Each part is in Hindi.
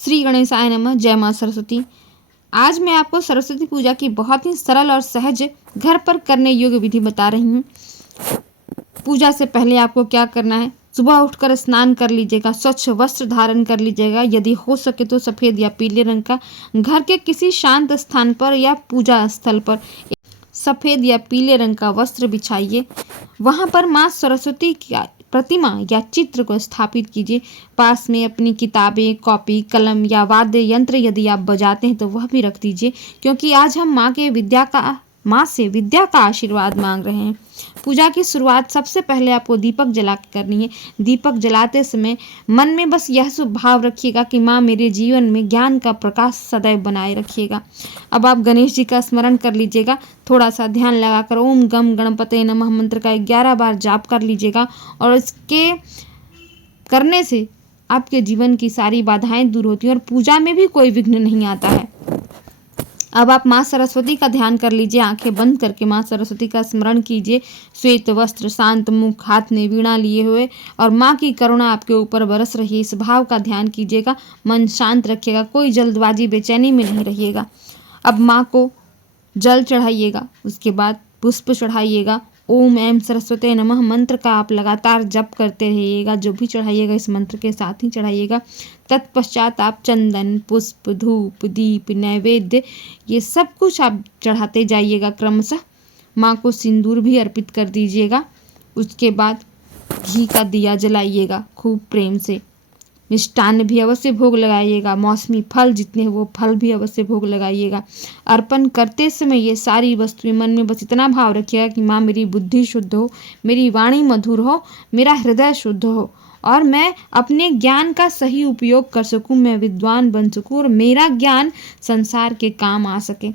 श्री गणेशाय नमः। जय मां सरस्वती। आज मैं आपको सरस्वती पूजा की बहुत ही सरल और सहज घर पर करने योग्य विधि बता रही हूँ। पूजा से पहले आपको क्या करना है, सुबह उठकर स्नान कर लीजिएगा, स्वच्छ वस्त्र धारण कर लीजिएगा, यदि हो सके तो सफ़ेद या पीले रंग का। घर के किसी शांत स्थान पर या पूजा स्थल पर सफ़ेद या पीले रंग का वस्त्र बिछाइए। वहाँ पर माँ सरस्वती की प्रतिमा या चित्र को स्थापित कीजिए। पास में अपनी किताबें, कॉपी, कलम या वाद्य यंत्र यदि आप बजाते हैं तो वह भी रख दीजिए, क्योंकि आज हम माँ से विद्या का आशीर्वाद मांग रहे हैं। पूजा की शुरुआत सबसे पहले आपको दीपक जला के करनी है। दीपक जलाते समय मन में बस यह शुभ भाव रखिएगा कि माँ मेरे जीवन में ज्ञान का प्रकाश सदैव बनाए रखिएगा। अब आप गणेश जी का स्मरण कर लीजिएगा। थोड़ा सा ध्यान लगाकर ओम गम गणपते नमः मंत्र का 11 बार जाप कर लीजिएगा, और इसके करने से आपके जीवन की सारी बाधाएं दूर होती हैं और पूजा में भी कोई विघ्न नहीं आता है। अब आप माँ सरस्वती का ध्यान कर लीजिए। आंखें बंद करके माँ सरस्वती का स्मरण कीजिए। श्वेत वस्त्र, शांत मुख, हाथ में वीणा लिए हुए, और माँ की करुणा आपके ऊपर बरस रही है, इस भाव का ध्यान कीजिएगा। मन शांत रखिएगा, कोई जल्दबाजी बेचैनी में नहीं रहिएगा। अब माँ को जल चढ़ाइएगा, उसके बाद पुष्प चढ़ाइएगा। ओम ऐं सरस्वते नमः मंत्र का आप लगातार जप करते रहिएगा। जो भी चढ़ाइएगा इस मंत्र के साथ ही चढ़ाइएगा। तत्पश्चात आप चंदन, पुष्प, धूप, दीप, नैवेद्य ये सब कुछ आप चढ़ाते जाइएगा क्रमशः। माँ को सिंदूर भी अर्पित कर दीजिएगा। उसके बाद घी का दिया जलाइएगा खूब प्रेम से। मिष्टान्न भी अवश्य भोग लगाइएगा। मौसमी फल जितने हैं वो फल भी अवश्य भोग लगाइएगा। अर्पण करते समय ये सारी वस्तुएं मन में बस इतना भाव रखिएगा कि माँ मेरी बुद्धि शुद्ध हो, मेरी वाणी मधुर हो, मेरा हृदय शुद्ध हो, और मैं अपने ज्ञान का सही उपयोग कर सकूं, मैं विद्वान बन सकूं और मेरा ज्ञान संसार के काम आ सके।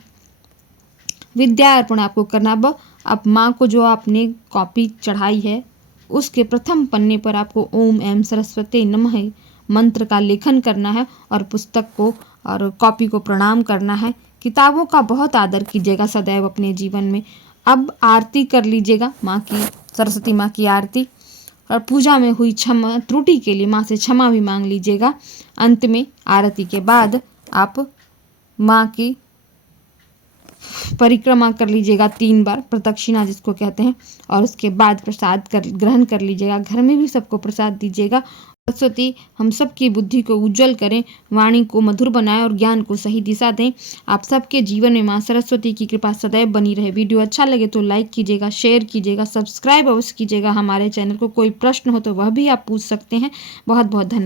विद्या अर्पण आपको करना। अब माँ को जो आपने कॉपी चढ़ाई है उसके प्रथम पन्ने पर आपको ओम ऐं सरस्वते नमः मंत्र का लेखन करना है, और पुस्तक को और कॉपी को प्रणाम करना है। किताबों का बहुत आदर कीजिएगा सदैव अपने जीवन में। अब आरती कर लीजिएगा, माँ की, सरस्वती माँ की आरती, और पूजा में हुई क्षमा त्रुटि के लिए माँ से क्षमा भी मांग लीजिएगा। अंत में आरती के बाद आप माँ की परिक्रमा कर लीजिएगा 3 बार, प्रदक्षिणा जिसको कहते हैं, और उसके बाद प्रसाद ग्रहण कर लीजिएगा। घर में भी सबको प्रसाद दीजिएगा। सरस्वती हम सबकी बुद्धि को उज्जवल करें, वाणी को मधुर बनाएं और ज्ञान को सही दिशा दें। आप सबके जीवन में माँ सरस्वती की कृपा सदैव बनी रहे। वीडियो अच्छा लगे तो लाइक कीजिएगा, शेयर कीजिएगा, सब्सक्राइब अवश्य कीजिएगा हमारे चैनल को। कोई प्रश्न हो तो वह भी आप पूछ सकते हैं। बहुत बहुत धन्यवाद।